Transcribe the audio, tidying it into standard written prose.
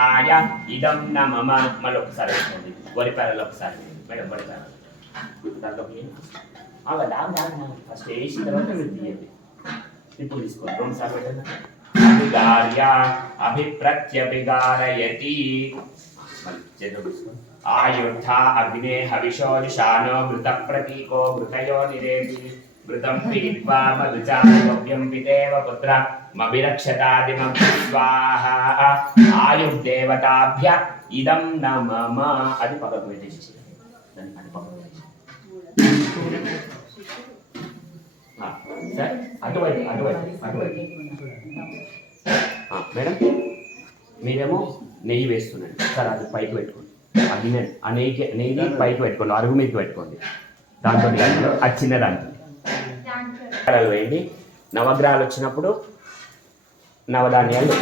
అయోధ్యాయ ఇదం నమమ మళ్ళీ ఒకసారి వేసుకోండి వరిపారలు ఒకసారి మేడం వరిపారలు దాంట్లోకి ఫస్ట్ వేసిన తర్వాత మీరు తీయండి ఇప్పుడు తీసుకోండి రెండు సార్లు పెట్టండి అభిగార్య అభిప్రత్యభిగారయతి మళ్ళీ చేతులు తీసుకోండి ఆయుద్ధ అగ్నే హవిషోజుషానో మృత ప్రతీకో మృతయో నిరేతి మృతం పీత్వా మధుచార్యవ్యం పితేవ పుత్ర మభిరక్షతాదిమం స్వాహ ఆయుర్దేవతాభ్య ఇదం నమమ అది పక్కకు పెట్టేసి అది పక్కకు పెట్టేసి సార్ అటువైపు మేడం మీరేమో నెయ్యి వేస్తున్నాండి సార్ అది పైకి పెట్టుకోండి అది ఆ నెయ్యి పైకి పెట్టుకోండి అరుగు మీదకి పెట్టుకోండి దాంతో అది చిన్న దాంట్లో వేయండి నవగ్రహాలు వచ్చినప్పుడు నవధాన్యాలు